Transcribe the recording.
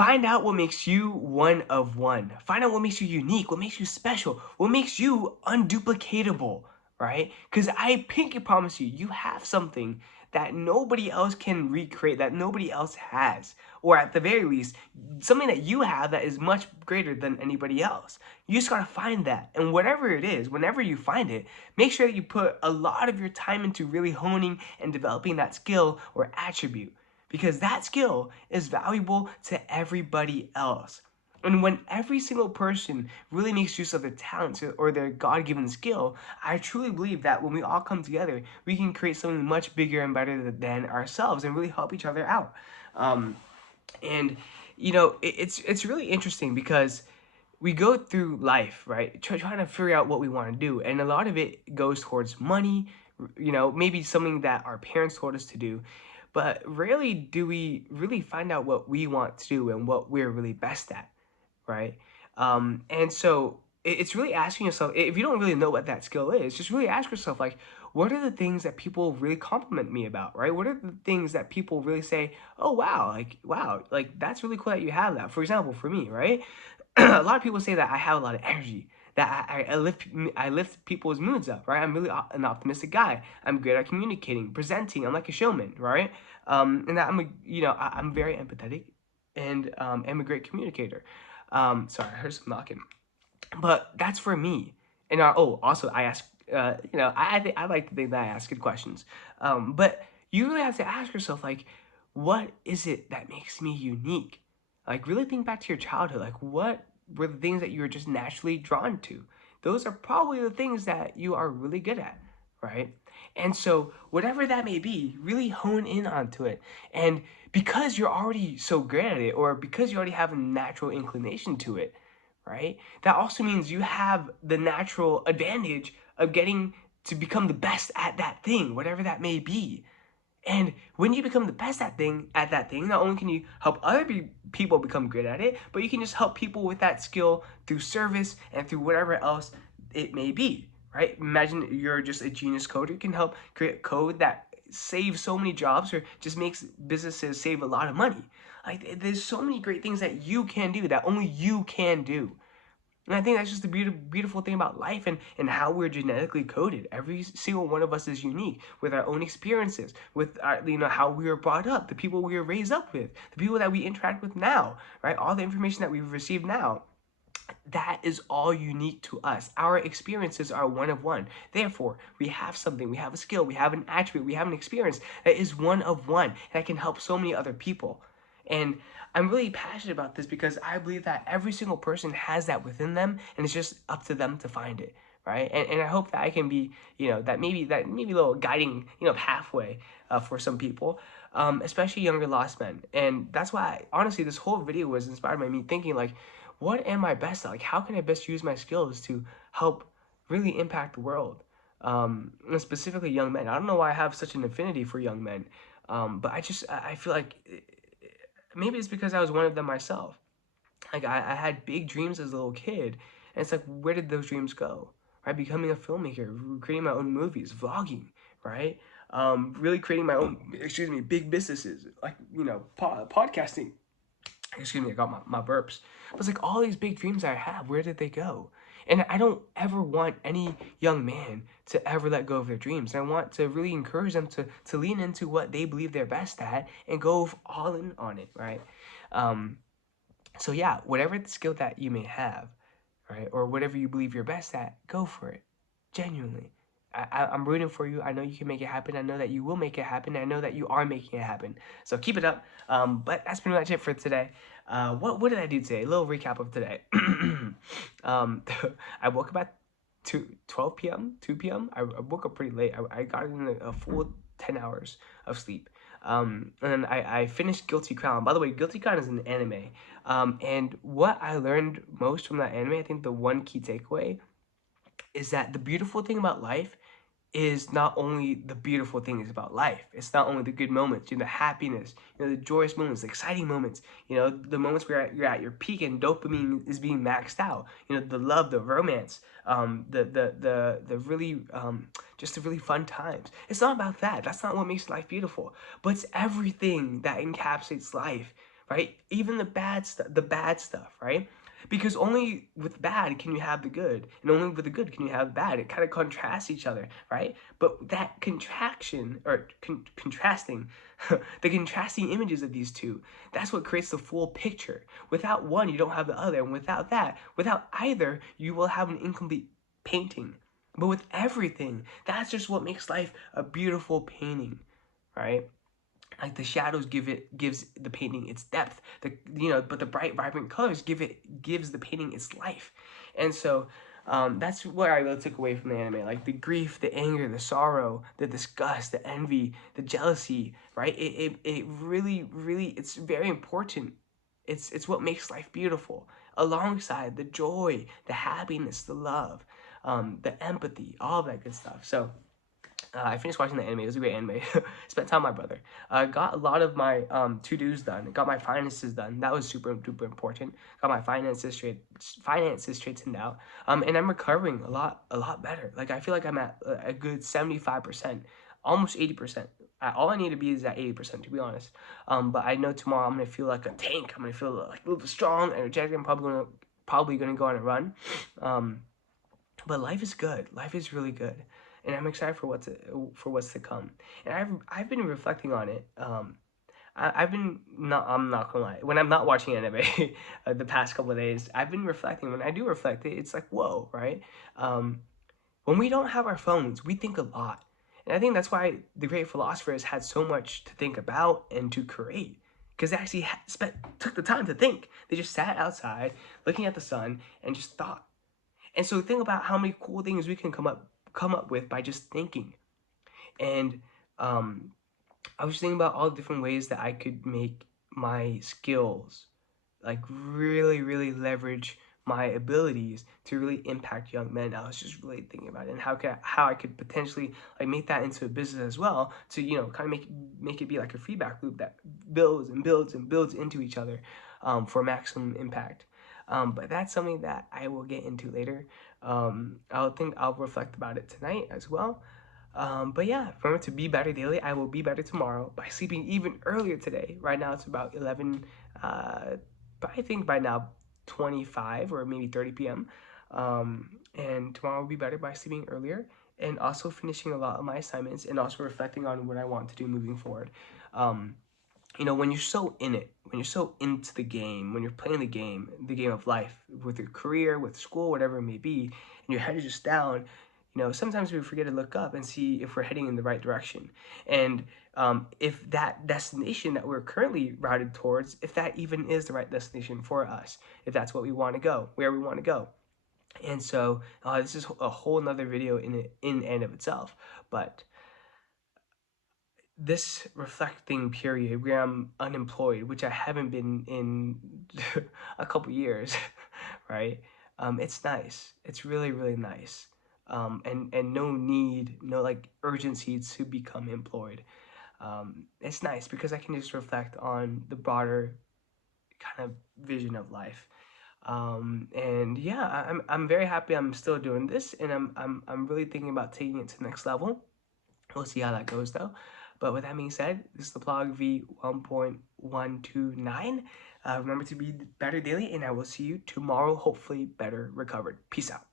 Find out what makes you one of one. Find out what makes you unique, what makes you special, what makes you unduplicatable, right? Because I pinky promise you, you have something that nobody else can recreate, that nobody else has. Or at the very least, something that you have that is much greater than anybody else. You just gotta find that. And whatever it is, whenever you find it, make sure that you put a lot of your time into really honing and developing that skill or attribute, because that skill is valuable to everybody else. And when every single person really makes use of their talents or their God-given skill, I truly believe that when we all come together, we can create something much bigger and better than ourselves and really help each other out. Um, and it's really interesting because we go through life, right, trying to figure out what we want to do, and a lot of it goes towards money, maybe something that our parents told us to do, but rarely do we really find out what we want to do and what we're really best at, right? And so it's really asking yourself, if you don't really know what that skill is, just really ask yourself, like, what are the things that people really compliment me about, right? What are the things that people really say, oh, wow, like that's really cool that you have that. For example, for me, right? A lot of people say that I have a lot of energy, that I lift people's moods up, right? I'm really an optimistic guy. I'm good at communicating, presenting. I'm like a showman, right? And that I'm very empathetic, and am a great communicator. Sorry, I heard some knocking, but that's for me. And also I ask, I like to think that I ask good questions. But you really have to ask yourself, like, what is it that makes me unique? Like, really think back to your childhood. Like, what were the things that you were just naturally drawn to? Those are probably the things that you are really good at, right? And so, whatever that may be, really hone in onto it. And because you're already so great at it, or because you already have a natural inclination to it, right? That also means you have the natural advantage of getting to become the best at that thing, whatever that may be. And when you become the best at that thing, not only can you help other people become good at it, but you can just help people with that skill through service and through whatever else it may be, right? Imagine you're just a genius coder. You can help create code that saves so many jobs or just makes businesses save a lot of money. Like, there's so many great things that you can do that only you can do. And I think that's just the beautiful thing about life, and how we're genetically coded. Every single one of us is unique with our own experiences, with our, how we were brought up, the people we were raised up with, the people that we interact with now, right? All the information that we've received now, that is all unique to us. Our experiences are one of one. Therefore, we have something, we have a skill, we have an attribute, we have an experience that is one of one, and that can help so many other people. And I'm really passionate about this because I believe that every single person has that within them, and it's just up to them to find it, right? And I hope that I can be, that maybe a little guiding, pathway for some people, especially younger lost men. And that's why, honestly, this whole video was inspired by me thinking, like, what am I best at? Like, how can I best use my skills to help really impact the world? And specifically young men. I don't know why I have such an affinity for young men, but I feel like maybe it's because I was one of them myself. Like, I had big dreams as a little kid, and it's like, where did those dreams go? Right, becoming a filmmaker, creating my own movies, vlogging, right? Really creating my own, big businesses, like, podcasting. Excuse me, I got my burps. But it's like, all these big dreams I have, where did they go? And I don't ever want any young man to ever let go of their dreams. I want to really encourage them to lean into what they believe they're best at and go all in on it, right? Um, so yeah, whatever the skill that you may have, right, or whatever you believe you're best at, go for it, genuinely. I'm rooting for you. I know you can make it happen. I know that you will make it happen. I know that you are making it happen. So keep it up. But that's pretty much it for today. What did I do today? A little recap of today. um, I woke up at 12 p.m., 2 p.m. I woke up pretty late. I got in a full 10 hours of sleep. And then I finished Guilty Crown. By the way, Guilty Crown is an anime. And what I learned most from that anime, I think the one key takeaway is that the beautiful thing about life is not only the beautiful things about life. It's not only the good moments, the happiness, the joyous moments, the exciting moments, the moments where you're at your peak and dopamine is being maxed out. The love, the romance, the really just the really fun times. It's not about that. That's not what makes life beautiful. But it's everything that encapsulates life. right? Even the bad stuff, right? Because only with bad can you have the good, and only with the good can you have the bad. It kind of contrasts each other, right? But that contraction or contrasting, the contrasting images of these two, that's what creates the full picture. Without one, you don't have the other, and without either, you will have an incomplete painting. But with everything, that's just what makes life a beautiful painting, right? Like the shadows gives the painting its depth, but the bright vibrant colors gives the painting its life. And so that's what I really took away from the anime, like the grief, the anger, the sorrow, the disgust, the envy, the jealousy, right? It really it's very important. It's what makes life beautiful, alongside the joy, the happiness, the love, the empathy, all that good stuff. So I finished watching the anime. It was a great anime. Spent time with my brother. Got a lot of my to-dos done. Got my finances done. That was super duper important. Got my finances straightened out. And I'm recovering a lot better. Like I feel like I'm at a good 75%, almost 80%. All I need to be is at 80%, to be honest. But I know tomorrow I'm gonna feel like a tank. I'm gonna feel like a little strong, energetic. I'm probably gonna go on a run. But life is good. Life is really good, and I'm excited for what's to come. And I've been reflecting on it. I've been not. I'm not gonna lie. When I'm not watching anime, the past couple of days, I've been reflecting. When I do reflect, it's like whoa, right? Um, when we don't have our phones, we think a lot, and I think that's why the great philosophers had so much to think about and to create. Because they actually took the time to think. They just sat outside, looking at the sun, and just thought. And so think about how many cool things we can come up with by just thinking. And um, I was thinking about all the different ways that I could make my skills like really leverage my abilities to really impact young men. I was just really thinking about it and how I could potentially like make that into a business as well to kind of make it be like a feedback loop that builds and builds and builds into each other for maximum impact. But that's something that I will get into later. I'll reflect about it tonight as well. But yeah, remember to be better daily. I will be better tomorrow by sleeping even earlier today. Right now it's about 11, but I think by now 25 or maybe 30 p.m. And tomorrow will be better by sleeping earlier and also finishing a lot of my assignments and also reflecting on what I want to do moving forward. Um, when you're so in it, when you're so into the game, when you're playing the game of life, with your career, with school, whatever it may be, and your head is just down, sometimes we forget to look up and see if we're heading in the right direction. And if that destination that we're currently routed towards, if that even is the right destination for us, if that's what we want to go, where we want to go. And so this is a whole nother video in and of itself. But this reflecting period where I'm unemployed, which I haven't been in a couple years, right? It's nice. It's really nice. And no need, no like urgency to become employed. It's nice because I can just reflect on the broader kind of vision of life. And yeah, I'm very happy I'm still doing this, and I'm really thinking about taking it to the next level. We'll see how that goes though. But with that being said, this is the PLOG V1.129. Remember to be better daily, and I will see you tomorrow, hopefully better recovered. Peace out.